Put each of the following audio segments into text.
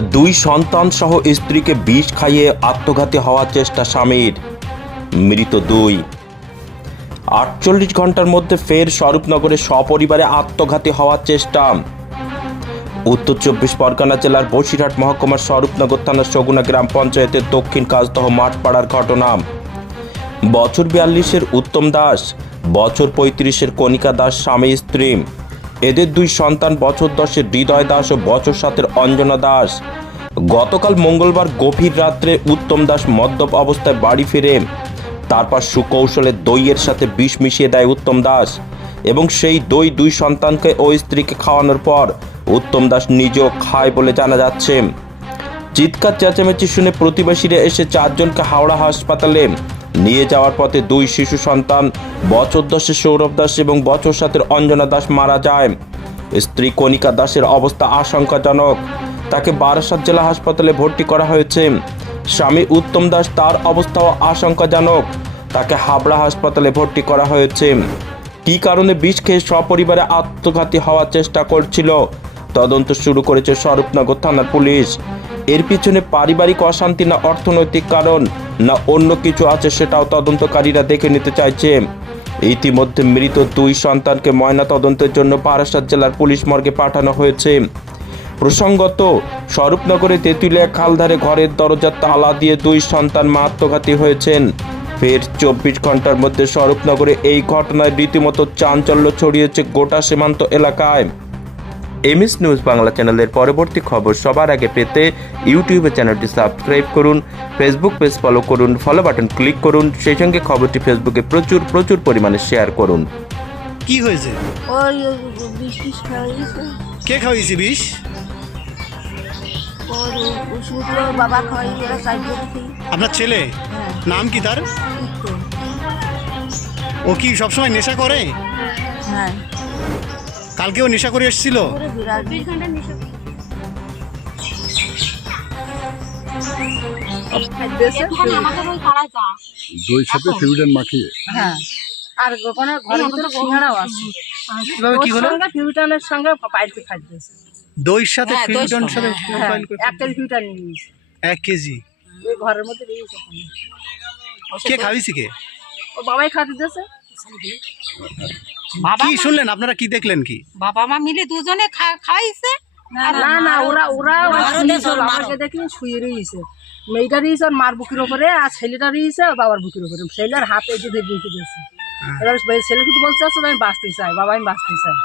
দুই সন্তান সহ স্ত্রীকে বিষ খাইয়ে আত্মঘাতী হওয়ার চেষ্টা স্বামীর। মৃত দুই। আটচল্লিশ ঘণ্টার মধ্যে ফের স্বরূপনগরে সপরিবারে আত্মঘাতী হওয়ার চেষ্টা। উত্তর চব্বিশ পরগনা জেলার বসিরহাট মহকুমার স্বরূপনগর থানার সগুনা গ্রাম পঞ্চায়েতের দক্ষিণ কাজদহ মাঠপাড়ার ঘটনা। বছর বিয়াল্লিশের উত্তম দাস, বছর পঁয়ত্রিশের কণিকা দাস স্বামী স্ত্রী। এদের দুই সন্তান বছর দশের হৃদয় দাস ও বছর সাতের অঞ্জনা দাস। গতকাল মঙ্গলবার গভীর রাত্রে উত্তম দাস মদ্যপ অবস্থায় বাড়ি ফিরে। তারপর সুকৌশলে দইয়ের সাথে বিষ মিশিয়ে দেয় উত্তম দাস এবং সেই দই দুই সন্তানকে ও স্ত্রীকে খাওয়ানোর পর উত্তম দাস নিজেও খায় বলে জানা যাচ্ছে। চিৎকার চেঁচামেচি শুনে প্রতিবেশীরা এসে চারজনকে হাওড়া হাসপাতালে নিয়ে যাওয়ার পথে দুই শিশু সন্তান, বছর দশের সৌরভ দাস এবং বছর সাতের অঞ্জনা দাস মারা যায়। স্ত্রী কণিকা দাসের অবস্থা আশঙ্কাজনক। তাকে বারাসাত জেলা হাসপাতালে ভর্তি করা হয়েছে। স্বামী উত্তম দাস তার অবস্থাও আশঙ্কাজনক। তাকে হাবড়া হাসপাতালে ভর্তি করা হয়েছে। কী কারণে বিষ খেয়ে সপরিবারে আত্মঘাতী হওয়ার চেষ্টা করছিল? তদন্ত শুরু করেছে স্বরূপনগর থানার পুলিশ। এর পিছনে পারিবারিক অশান্তি না অর্থনৈতিক কারণ, না অন্য কিছু আছে সেটাও তদন্তকারীরা দেখে নিতে চাইছে। ইতিমধ্যে মৃত দুই সন্তানকে ময়না তদন্তের জন্য বারাসাত জেলার পুলিশ মর্গে পাঠানো হয়েছে। প্রসঙ্গত, স্বরূপনগরে তেঁতুলিয়া খালধারে ঘরের দরজা তালা দিয়ে দুই সন্তান আত্মঘাতী হয়েছেন। ফের চব্বিশ ঘণ্টার মধ্যে স্বরূপনগরে এই ঘটনায় রীতিমতো চাঞ্চল্য ছড়িয়েছে গোটা সীমান্ত এলাকায়। এমএস নিউজ বাংলা চ্যানেলের পরবর্তী খবর সবার আগে পেতে ইউটিউবে চ্যানেলটি সাবস্ক্রাইব করুন ফেসবুক পেজ ফলো করুন ফলো বাটন ক্লিক করুন সেই সঙ্গে খবরটি ফেসবুকে প্রচুর প্রচুর পরিমাণে শেয়ার করুন। কি হয়েছে? ওই বিষ কে খাওয়াইছে বিষ? ওর ওষুধগুলো বাবা খাওয়াই ওরা চাইছে আপনার ছেলে? হ্যাঁ। নাম কি তার? ও কি সবসময় নেশা করে? হ্যাঁ। কালকেও নেশা করে এসেছিল? দই সাথে ফিউডেন মাখিয়ে। হ্যাঁ। আর ওখানে ঘরের ভিতরে সিঙ্গাড়াও আছে। কি হলো? ফিউটানের সঙ্গে পাইলকে খাদ্য দিয়েছে। দইয়ের সাথে ফিউটন সাথে, সাথে করে- এক কেজি ফিউটার নিয়েছে। এক কেজি? ওই ঘরের মধ্যে দিয়েছে কে খাওয়াইছে কে? ও বাবাই খাদ্য দিয়েছে। বাবা কি শুনলেন? আপনারা কি দেখলেন কি? বাবা মা মিলে দুজনে খাইছে। না না ওরা ওরা আমাকে দেখি শুয়ে রয়েছে। মেয়েটা রয়েছে ওর মার বুকের উপরে আর ছেলেটা রয়েছে ওর বাবার বুকের উপরে। ছেলের হাত দিয়েছে। এবার ছেলে কিন্তু বলছে আছে আমি বাঁচতে চাই বাবা আমি বাঁচতে চাই।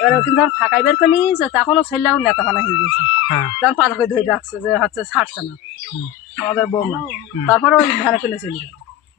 এবার কিন্তু ফাঁকাই বের করে নিয়েছে তখনও ছেলে এখন নেতা ফানা হয়ে গেছে। হ্যাঁ। তখন পাতাকে ধরে রাখছে যে হচ্ছে ছাড়ছে না। আমাদের বৌমা। তারপরে ওই ভ্যানে ফেলে চলে গেল